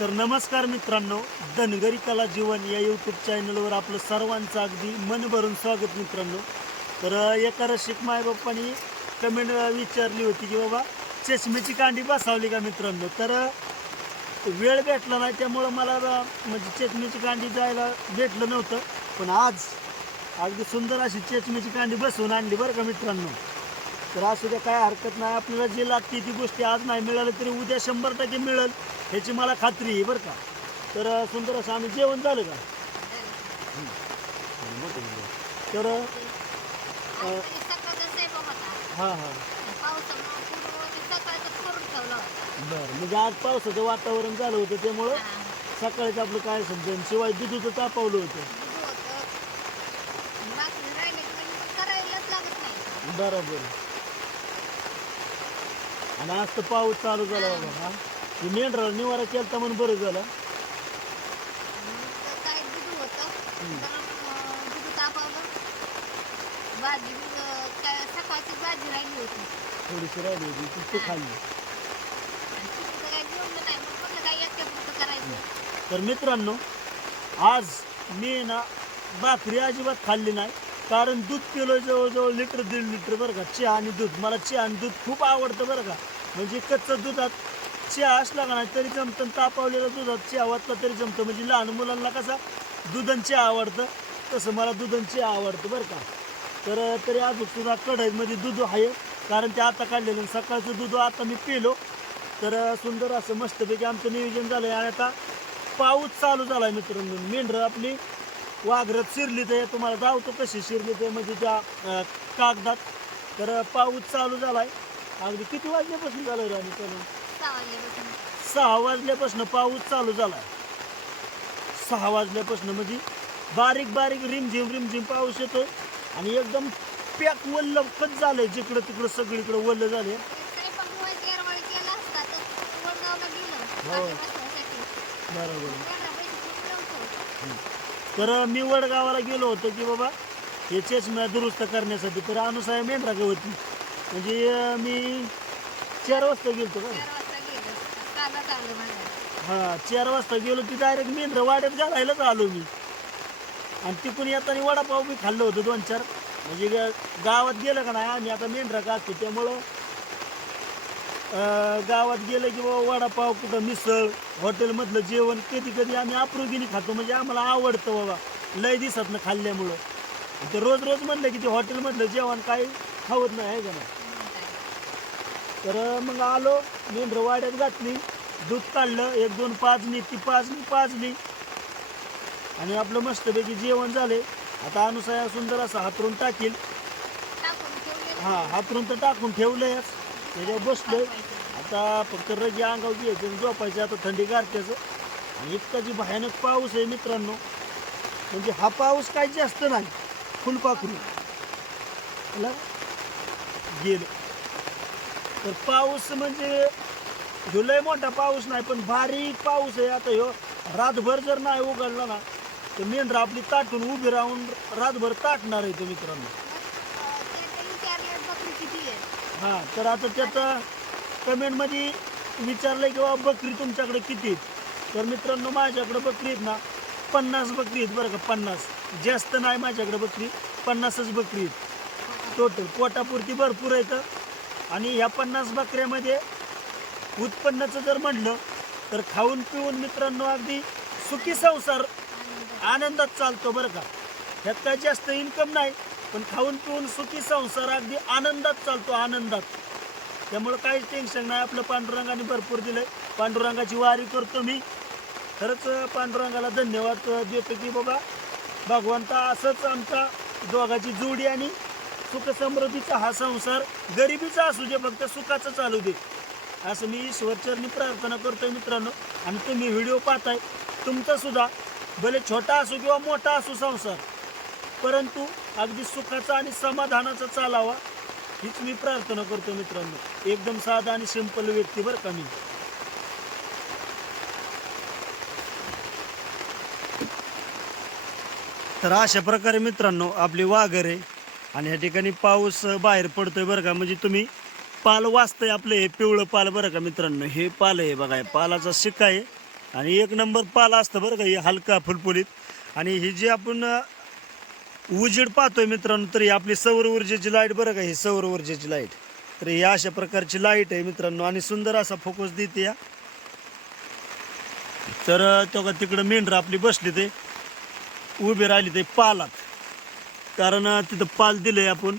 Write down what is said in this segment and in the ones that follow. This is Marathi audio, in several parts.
तर नमस्कार मित्रांनो धनगरी कला जीवन या यूट्यूब चॅनलवर आपलं सर्वांचं अगदी मन भरून स्वागत मित्रांनो. तर एका रसिक मायबाप्पानी कमेंट विचारली होती की बाबा चष्मेची कांडी बसावली का मित्रांनो? तर वेळ भेटला नाही त्यामुळं मला म्हणजे चष्मेची कांडी जायला भेटलं नव्हतं. पण आज अगदी सुंदर अशी चष्मेची कांडी बसवून आणली बरं का मित्रांनो. तर असू द्या काय हरकत नाही. आपल्याला जे लागते ती गोष्टी आज नाही मिळालं तरी उद्या शंभर टक्के मिळेल. ह्याची मला खात्री आहे बरं का. तर सुंदर असं आम्ही जेवण झालं का? हं. तर अं, हां हां. बरं म्हणजे आज पावसाचं वातावरण झालं होतं त्यामुळं सकाळीच आपलं काय समजेल शिवाय दुधीचं तापवलं होतं. बरोबर आणि आज तर पाऊस चालू झाला बाबा हे. मेंढरा निवारा केलता म्हणून बरं झालं. भाजी काय सकाळची भाजी राहिली होती. थोडीशी राहिली होती ती तू खाल्ली. आणि तिथं काय जेवलं नाही मग म्हणलं काय एकट्या पुरतं करायचं. तर मित्रांनो आज मी ना भाकरी अजिबात खाल्ली नाही कारण दूध पिलो जवळजवळ लिटर दीड लिटर बरं का चहा आणि दूध. मला चहा आणि दूध खूप आवडतं बरं का. म्हणजे कच्चं दुधात चहा असला का नाही तरी जमतं. आणि तापवलेलं दुधात चहा वाटला तरी जमतं. म्हणजे लहान मुलांना कसा दुधन चहा आवडतं. तसं मला दुधन चहा आवडतं बरं का. तर तरी अजून सुद्धा कढईमध्ये दूध आहे. कारण ते आता काढलेलं सकाळचं दूध आता मी पिलो. तर सुंदर असं मस्तपैकी आमचं नियोजन झालं आहे आणि आता पाऊस चालू झाला आहे मित्रांनो. मेंढरं आपली वाघरत शिरली तर तुम्हाला जावतो कशी शिरली ते म्हणजे त्या कागदात. तर पाऊस चालू झाला आहे अगदी किती वाजल्यापासून झालं राणी चालू? सहा वाजल्यापासून. पाऊस चालू झाला. सहा वाजल्यापासून म्हणजे बारीक बारीक रिमझिम रिमझिम पाऊस येतो आणि एकदम पॅक वल्ल कच झालंय. जिकडं तिकडं सगळीकडं वल्ल झाले हो. बरोबर. तर मी वडगावाला गेलो होतो की बाबा हे चष्मा दुरुस्त करण्यासाठी. तर अनुसाय मेंढराग होती म्हणजे मी चार वाजता गेलो का चार वाजता गेलं कालच आलं हा चार वाजता गेलो ती डायरेक्ट मेंढर वाड्यात घालायलाच आलो मी. आणि तिकडून येताना वडापाव बी खाल्लं होतं दोन चार. म्हणजे ग- गावात गेलं का नाही आम्ही आता मेंढरा का असतो त्यामुळं अं, गावात गेलं की बाबा वडापाव कुठं मिसळ हॉटेलमधलं जेवण कधी कधी आम्ही अप्रोगिनी खातो. म्हणजे आम्हाला आवडतं बाबा लय दिसत ना खाल्ल्यामुळं. ते रोज रोज म्हणलं की ते हॉटेलमधलं जेवण काही खावत नाही आहे का नाही? तर मग आलो मेंढर वाड्यात घातली. दूध काढलं एक दोन पाजली ती पाजली पाजली आणि आपलं मस्तपैकी जेवण झाले. आता अनुसया सुंदर असं हातरून टाकील. हा हातरून तर टाकून ठेवलंयच. त्याच्यावर बसलोय. आता फक्त रगी अंगावर घ्यायचं झोपायचं. आता थंडी गारत्याचं आणि इतका जी भयानक पाऊस आहे मित्रांनो म्हणजे हा पाऊस काही जास्त नाही. फुलपाखरू गेलं. तर पाऊस म्हणजे ह्यो लय मोठा पाऊस नाही पण बारीक पाऊस आहे. आता ह्यो रातभर जर नाही उघडला ना तर मेंढर आपली ताटून उभी राहून रातभर ताटणार आहे तो मित्रांनो. हा हां तर आता त्यात कमेंटमध्ये विचारलं की बाबा बकरी तुमच्याकडे किती आहेत? तर मित्रांनो माझ्याकडे बकरी आहेत ना पन्नास बकरी आहेत बरं का पन्नास. जास्त नाही माझ्याकडे बकरी पन्नासच बकरी आहेत. टोटल पोटापुरती भरपूर आहेत. आणि ह्या पन्नास बकऱ्यामध्ये उत्पन्नाचं जर म्हणलं तर खाऊन पिऊन मित्रांनो अगदी सुखी संसार आनंदात चालतो बरं का. ह्यात काय जास्त इन्कम नाही पण खाऊन पिऊन सुखी संसार अगदी आनंदात चालतो आनंदात. त्यामुळं काहीच टेन्शन नाही आपलं पांडुरंगाने भरपूर दिलंय. पांडुरंगाची वारी करतो मी. खरंच पांडुरंगाला धन्यवाद देतो की बाबा भगवंता असंच आमचा दोघाची जोडी आणि सुख समृद्धीचा हा संसार गरिबीचा असू दे फक्त सुखाचं चालू दे. असं मी ईश्वरचरणी प्रार्थना करतोय मित्रांनो. आणि तुम्ही व्हिडिओ पाहताय तुमचा सुद्धा भले छोटा असो किंवा मोठा असो संसार परंतु अगदी सुखाचा आणि समाधानाचा चालावा हीच मी प्रार्थना करतो मित्रांनो. एकदम साधा आणि सिंपल व्यक्ती बरं का मी. तर अशा प्रकारे मित्रांनो आपली वाघर आहे आणि या ठिकाणी पाऊस बाहेर पडतोय बरं का. म्हणजे तुम्ही पाल वाचतंय आपलं हे पिवळं पाल बरं का मित्रांनो? हे पाल आहे बघा पालाचा शिक्का आहे. आणि एक नंबर पाल असतं बरं का हे हलका फुलफुलीत. आणि ही जी आपण उजेड पाहतोय मित्रांनो तरी आपली सौर ऊर्जेची लाइट बरं का ही सौर ऊर्जेची लाइट. तर ही अशा प्रकारची लाइट आहे मित्रांनो आणि सुंदर असा फोकस देते या. तर तो का तिकडं मेंढर आपली बसली ते उभी राहिली ते पालात. कारण तिथं पाल दिलंय आपण.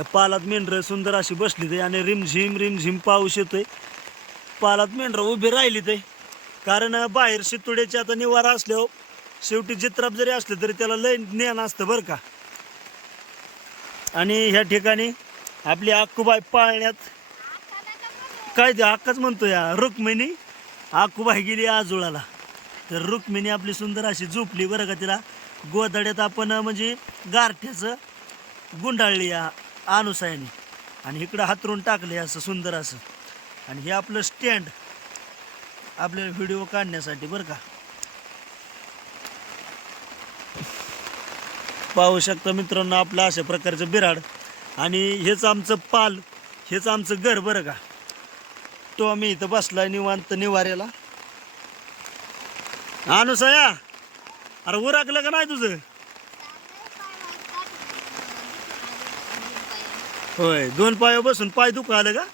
त्या पालात मेंढरं सुंदर अशी बसली ते आणि रिमझिम रिमझिम पाऊस येतोय. पालात मेंढरं उभी राहिली ते. कारण बाहेर शितुड्याचे आता निवारा असल्यावर शेवटी जित्राप जरी असले तरी त्याला लय ज्ञान असतं बरं का. आणि ह्या ठिकाणी आपली आक्कूबाई पाळण्यात काय ते अक्काच म्हणतो या रुक्मिणी. आक्कूबाई गेली आजोळाला. तर रुक्मिणी आपली सुंदर अशी झोपली बरं का तिला. गोदड्यात आपण म्हणजे गारठ्याचं गुंडाळली या. अनुसायाने आणि इकडं हातरून टाकले असं सुंदर असं. आणि हे आपलं स्टँड. आपल्याला व्हिडिओ काढण्यासाठी बरं का. पाहू शकता मित्रांनो आपलं अशा प्रकारचं बिराड. आणि हेच आमचं पाल. हेच आमचं घर बरं का. तो आम्ही इथं बसला निवांत निवाऱ्याला. अनुसया अरे उराकलं का नाही तुझं? होय दोन पाया बसून पाय दुखा आलं का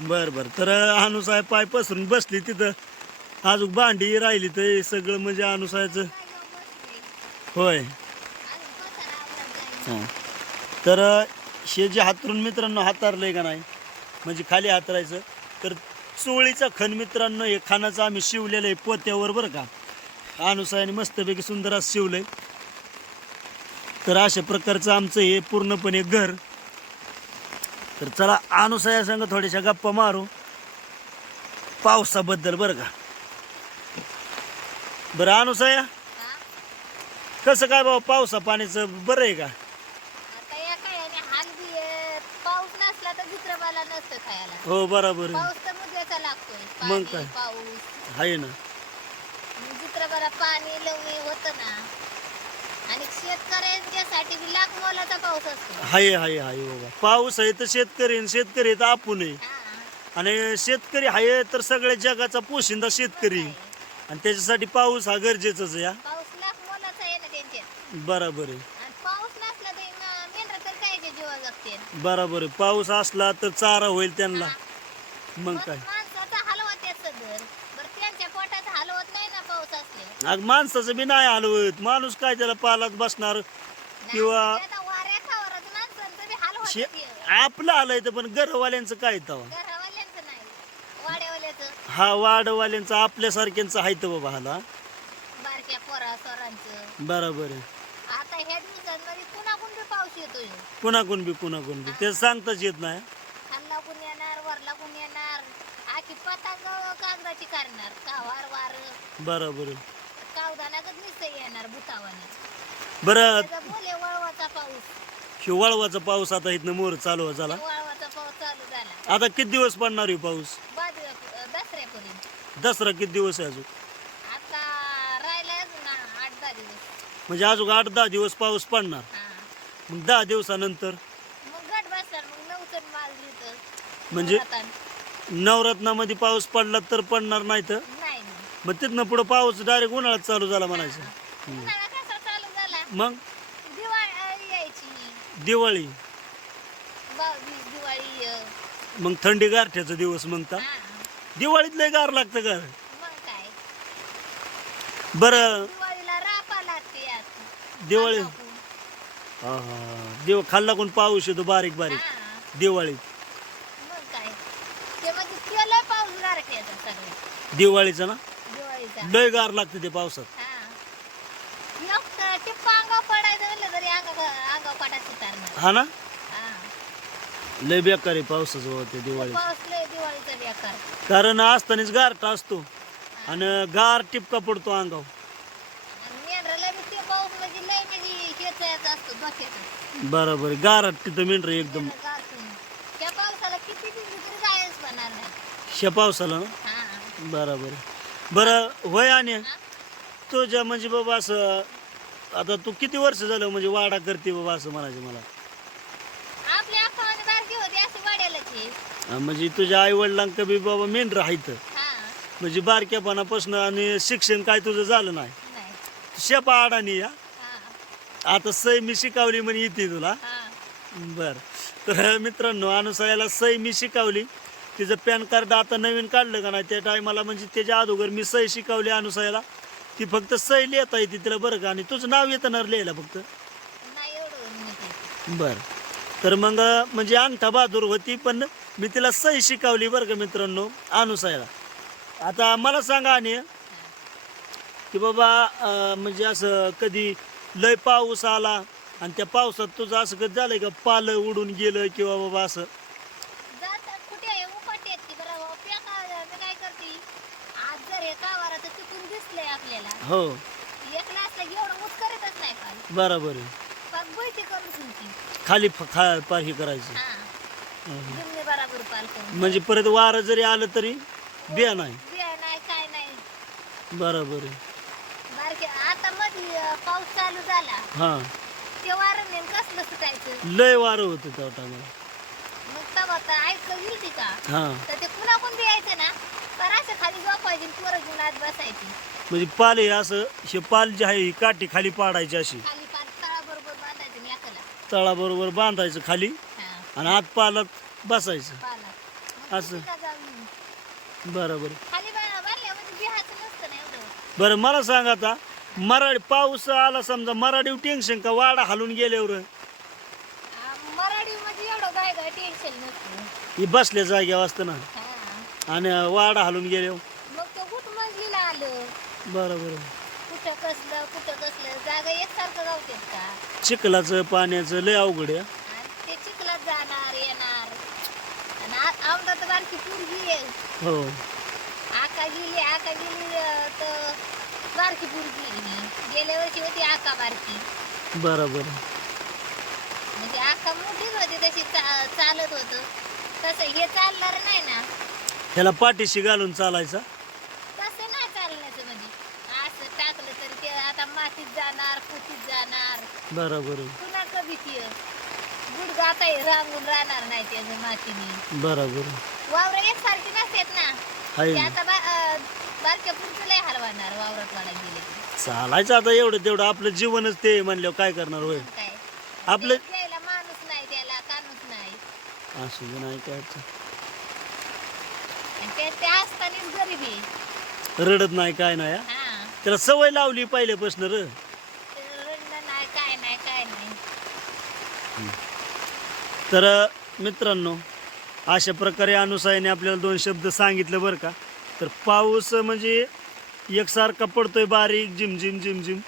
बर बर. तर अनुसाय पाय पसरून बसली तिथं. अजून भांडी राहिली तर हे सगळं म्हणजे अनुसायाचं होय. हां. तर हे जे हातरून मित्रांनो हातारलंय का नाही म्हणजे खाली हातरायचं तर चोळीचा खण मित्रांनो हे खानाचं आम्ही शिवलेलं आहे पोत्यावर बरं का. अनुसायाने मस्तपैकी सुंदर असं शिवलंय. तर अशा प्रकारचं आमचं हे पूर्णपणे घर तर चला अनुसया संग थोड्याशा गप्पा मारू. पावसाबद्दल बरं का? बरं अनुसया? कसं काय बाबा पावसा पाण्याचं बरं आहे का? आता या काळाने हाल बी आहे. पाऊस नसला तर चित्रपाला नसतं खायला. हो बरोबर आहे. पाऊस तर मुद्द्याचा लागतोय. मग पाणी, काय? पाऊस. आहे ना. मग चित्रपाला पाणी लावणे होतं ना. आणि शेतकऱ्यांच्यासाठी लाख मोलाचा पाऊस असतो. हाय हाय हाय बाबा. पाऊस आहे तर शेतकरी आणि शेतकरी आहे तर आपण आहे. आणि शेतकरी आहे तर सगळ्या जगाचा पोशिंदा शेतकरी. आणि त्याच्यासाठी पाऊस हा गरजेचाच आहे हा. पाऊस लाख मोलाचा आहे ना बराबर आहे. आणि पाऊस नसला तर म- मेंढरं तर काय जीवा जगते बराबर आहे. पाऊस असला तर चारा होईल त्यांना. मग काय माणसाचा हलवत आहे सदर बरं त्यांच्या पोटाचा हलवत नाही ना पाऊस असले अग माणसाचं बी नाही हलवत. माणूस काय त्याला पालात बसणार? किंवा शे-. आपलं आलंय तर पण घरवाल्यांचं काय तवा? हा वाडवाल्यांचं आपल्यासारख्यांचं आहे तर बाबा हाला बारक्या पोरा सोरांचं. बरोबर आहे. आता ह्या दिवसांमध्ये पुन्हा कोण बी पाऊस येतोय? पुन्हा कोण बी पुन्हा कोण बी ते सांगताच येत नाही. खाल्ला कोण येणार वरला कोण येणार. आखी पतंग कागदाची करणार. कावार वार? बरोबर आहे. येणार भूतावाने. बरं. त्याचा बोले वळवाचा पाऊस. आता इथनं मोर चालू झाला. वळवाचा पाऊस चालू झाला. आता किती दिवस पडणार आहे पाऊस? बाद दसऱ्यापर्यंत. दसरा किती दिवस आहे अजून? आता राहिला ना आठ दहा दिवस. म्हणजे अजून आठ दहा दिवस पाऊस पडणार. हा. मग दहा दिवसानंतर? मग गट बसणार मग नवचण माल लिहितं म्हणजे? नवरत्नामध्ये पाऊस पडला तर पडणार नाही तर. मग तिथनं पुढं पाऊस डायरेक्ट उन्हाळ्यात चालू झाला म्हणायचं. उन्हाळा कसा चालू झाला? मग? दिवाळी यायची. दिवाळी. बावीस दिवाळी अं, मग थंडी गारठ्याचा दिवस हा. दिवाळीत लय गार लागतं मग काय? बरं. दिवाळीला रापा लागते आता. दिवाळी. कापून. हा हा. दिव खाल्ला कोण पाऊस येतो बारीक बारीक. हा, दिवाळीत. मग काय? ते म्हणजे केलं पाऊस गारठ्याचा सगळं. दिवाळीचं ना? लय गार लागतं ते पावसात. हा. एक टिप्पा अंगावर पडायचं म्हणलं तरी अंगा अंगावर पडायचं सुतारणार हा ना? हा. लय बेकार आहे पावसाचं बाबा ते दिवाळीत पाऊस लय दिवाळीचा बेकार. कारण असतानाच गारठा असतो आणि गार टिपका पडतो अंगावर. आणि मेंढराला बी ते पाऊस म्हणजे लय म्हणजे हेच असतो बरोबर आहे. तिथं मेंढर एकदम. गारठून. त्या पावसाला किती दिवस तरी जायच होणार नाही शे पावसाला ना? हा. बरोबर आहे. बरं होय आणि? तुझ्या म्हणजे बाबा असं आता तू किती वर्ष झालं म्हणजे वाडा करते बाबा असं म्हणायचं मला? आपल्या अकाउंट बारकी होती अशी वाढायलाच आहे. हा, म्हणजे तुझ्या आई वडिलांक बी बाबा मेंढर आहेत हा. म्हणजे बारक्यापणापासून आणि शिक्षण काय तुझं झालं नाही. नाही. शेपा अडाणी या हा. आता सई मी शिकावली म्हणे येते तुला. हा. बर. तर मित्रांनो अनुसयाला सई मी शिकवली. तिचं पॅन कार्ड आता नवीन काढलं का नाही त्या टायमाला म्हणजे त्याच्या अगोदर मी सई शिकवली अनुसयाला. ती फक्त सई लिहिता येते तिला बरं का आणि तुझं नाव येतं ना लिहायला फक्त. बर. तर मग म्हणजे अंगठा बहादूर होती पण मी तिला सही शिकवली बरं का मित्रांनो अनुसयाला. आता मला सांगा आणि की बाबा म्हणजे असं कधी लय पाऊस आला आणि त्या पावसात तुझं असं कधी झालंय का पालं उडून गेलं किंवा बाबा असं जातात कुठे आहे उपाट आहेत की बरं हो, प्या का मी काय करते आज जर हे कावाराचं चुकून दिसलंय आपल्याला. हो. एकला असलं की एवढं उच करतच नाही पाल बरोबर आहे. पण बैठी करून सुनती. खाली फ- खा पार हे करायचं. हा. जमणे बराबर पाल करून. म्हणजे परत वारं जरी आलं तरी बिया नाही. बिया नाही काय नाही. बरोबर आहे. बारके आता मध्ये अं, पाऊस चालू झाला. हां. ते वारं कसलं सुटायचं लय वारं होतं त्या टायमाला. मग तेव्हा तर ऐकलं गेली का? हां. तर ते पुन्हा कोण बियायचं ना? तर असं खाली झोपायची आणि पोरं घेऊन आत बसायची. म्हणजे पाल हे असं हे पाल जे आहे ही काठी खाली पाडायची अशी. खाली तळाबरोबर बांधायचं लेकाला तळाबरोबर बांधायचं खाली हा आणि आत पालात बसायचं. पाला असं. खाली बरोबर. बा- बांधल्यामध्ये बिहाचं नसतं ना एवढं. बरं मला सांग आता मराठी पाऊस आला समजा मराठी टेन्शन का? वाडा हालून गेल्यावर? आ, मराठीमध्ये एवढं काय काय टेन्शन नसतं. ही बसल्या जाग्यावर असतं ना. हा. आणि वाडा हालून गेल्यावर? मग तो कुठ मजलीला आलं. बरोबर कुठं कसलं कुठं कसलं जागा एकसारखं गावतेत का? चिखलाचं पाण्याचं लय अवघड आहे. आणि ते चिखलात जाणार येणार. आणि आ- आमदा तर बारकी पोरगी आहे. हो. आका गेली आका गेली अं, तर बारकी पोरगी आहे ही. गेल्या वर्षी होती आका बारकी. बरोबर म्हणजे आका मोठीच होती तशी चा- चालत होत. तसं हे चालणार नाही ना. ह्याला पाठीशी घालून चालायचा तसं नाही चालण्याचं म्हणजे असं टाकलं तरी ते मातीत जाणार पुतीत जाणार बरोबर आहे. पुन्हा कधी ती रांगून राहणार नाही त्याचं मातीने बरोबर आहे. वावर एकसारखी नसतात ना आहे ते ना. आता बा- अं, बारक्या पुढचं लय हलवणार वावरात वाढा गेले की. चालायचं आता एवढं तेवढं आपलं जीवनच ते म्हणल्यावर काय करणार होय काय आपलं ते घ्यायला माणूस नाही त्याला कानूस नाही असू दे नाही काय अडचण. आणि ते ते असतानाच गरिबी रडत नाही काय नाही हा. हा त्याला सवय लावली पहिल्यापासून र. नाही काय नाही काय नाही तर मित्रांनो अशा प्रकारे अनुसायाने आपल्याला दोन शब्द सांगितलं बरं का. तर पाऊस म्हणजे एकसारखा पडतोय बारीक झिम झिम झिम झिम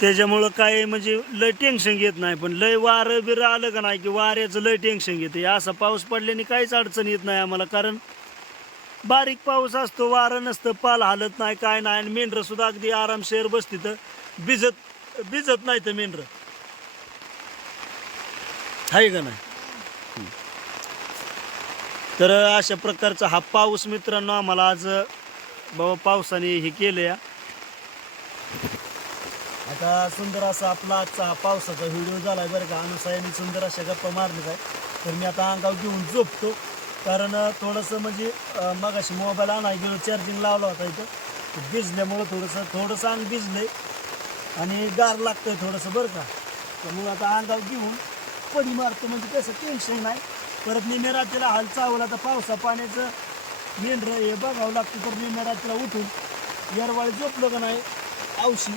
त्याच्यामुळं काय म्हणजे लय टेन्शन घेत नाही पण लय वारं बिरं आलं का नाही की वाऱ्याचं लय टेन्शन घेते. असा पाऊस पडल्याने काहीच अडचण येत नाही आम्हाला कारण बारीक पाऊस असतो वारं नसतं पाल हालत नाही काय नाही. आणि मेंढरं सुद्धा अगदी आरामशेर बसती तर भिजत भिजत नाही तर मेंढरं. आहे का नाही? तर अशा प्रकारचा हा पाऊस मित्रांनो आम्हाला आज बाबा पावसाने हे केलं आता सुंदर असा आपला आजचा हा पावसाचा व्हिडिओ झालाय बरं का. अनुसायाने सुंदर अशा गप्पा मारल्या आहे तर मी आता अंगावर घेऊन झोपतो. कारण थोडंसं म्हणजे मग अशी मोबाईल आणाय गेलो चार्जिंग लावला होता इथं. भिजल्यामुळं थोडंसं थोडंसं अंग भिजले. आणि गार लागतं आहे थोडंसं बरं का. तर मग आता अंगावर घेऊन पडी मारतो. म्हणजे कसं टेन्शन नाही. परत निम्या रात्रीला हाल चावला तर पावसा पाण्याचं मेंढरं हे बघावं लागतं. तर निम्या रात्रीला उठून येरवाळ झोपलं का नाही औशी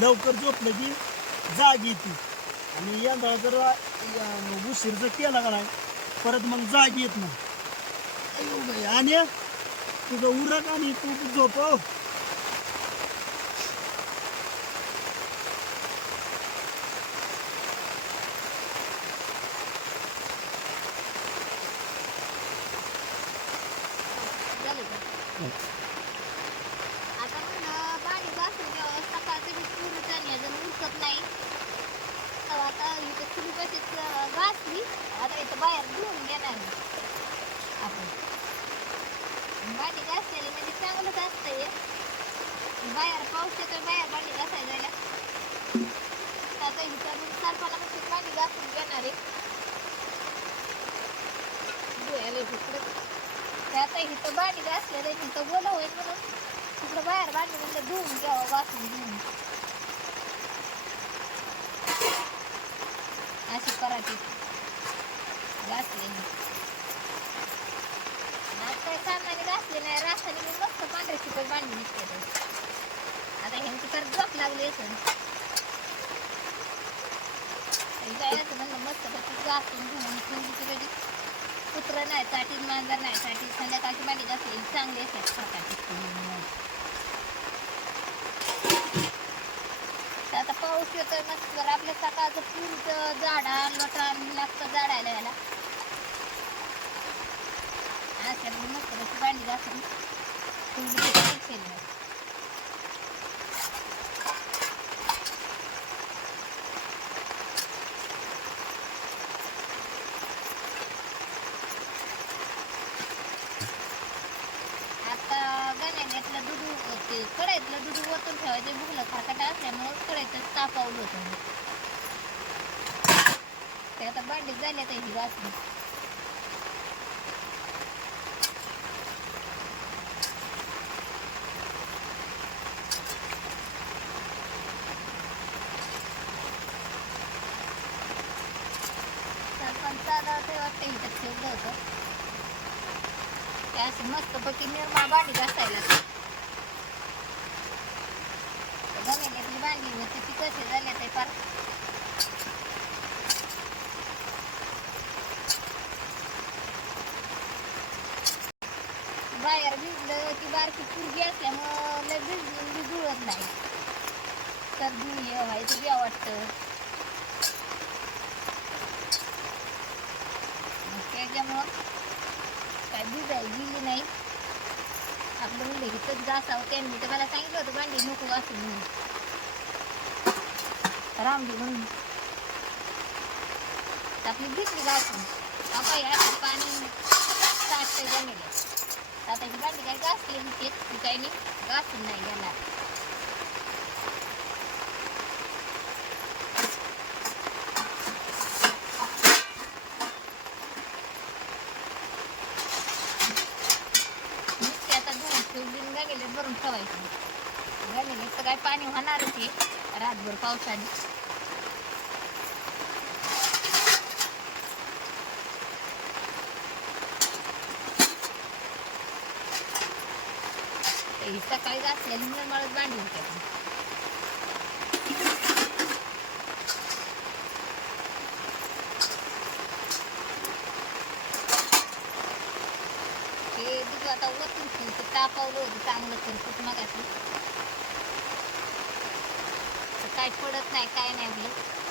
लवकर झोपलं की जाग येते. आणि यंदा जर उशीर जर केला का नाही परत मग जाग येत नाही. आणि तुझं उरक आणि तू झोपव हो. झालं का? आता म्हणलं पाणी घासून घ्यावं सकाळचं बी पूर्ण चालली अजून उरकत नाही तर आता इथं चुली कशीच घासली आता इथं बाहेर धुवून घेणार मी. आपण भांडी घासलेली म्हणजे चांगलंच असतंय बाहेर पाऊस येतोय बाहेर भांडी घासायला जायला. आता इथं मी सरपाला पाणी भांडी घासून घेणार आहे. धुवायला इकडं आता इथं भांडी घासलेलं आहे तिथं बोला होईल म्हणून तिकडं बाहेर भांडी म्हणजे धुवून घ्यावं घासून घेऊन. अशी पराठी घासलेली आता सामान्य घासले नाही रासायनिक मस्त पांढरे चिकट भांडी निघते आता ह्यांची परत झोप लागली असेल. जायचं काय असं म्हणलं मस्त पैकी घासून घेऊन थंडीची वेळी कुत्रं नाही साठी मांजर नाही साठी संध्याकाळची भांडी घासली चांगली असतात प्रकारची तर आता पाऊस येतोय मस्त जर आपल्या सकाळचं फुलचं झाडा लोटा लागतं झाडायला याला अशा मस्त भांडी घासून थंडीची परीक्षा नाही आता गण्यातलं दूध ते कढईतलं दूध ओतून ठेवायचं भुकलं खारकटा असल्यामुळं कढईचं तापावलं होतं ते आता भांडी झाले तर ही घासून सरपंच दादा ते वाटतं इथं ठेवलं होतं. ते असं मस्तपैकी निर्मळ भांडी घासायला गमेल्यातली भांडी होती ती कशी झाले ते फार बाहेर भिजलं की बारकी पुरगी असल्यामुळं लय भिजून बी जुळत नाही सर्दी हे व्हायचं बी वाटतं मग त्याच्यामुळं काय भिजायला गेली नाही आपलं मुलं इथंच घासावं त्यांनी तर मला सांगितलं होतं भांडी नको घासून म्हणून. रामडी म्हणून. आपली घेतली घासून आपण या पाणी साठते जमेल आता ही भांडी काय घासली तेच काही नाही घासून नाही गेला नुसते आता धुवून ठेवली भरून ठेवायचं. गाडीला तर काय पाणी होणारच आहे रातभर पावसाने. तर ही सकाळी घासलेली निर्मळच भांडी होते हे दूध आता वतून ठेवते तापावलं होतं चांगलं करतो मग काय पडत नाही काय नाही आपलं.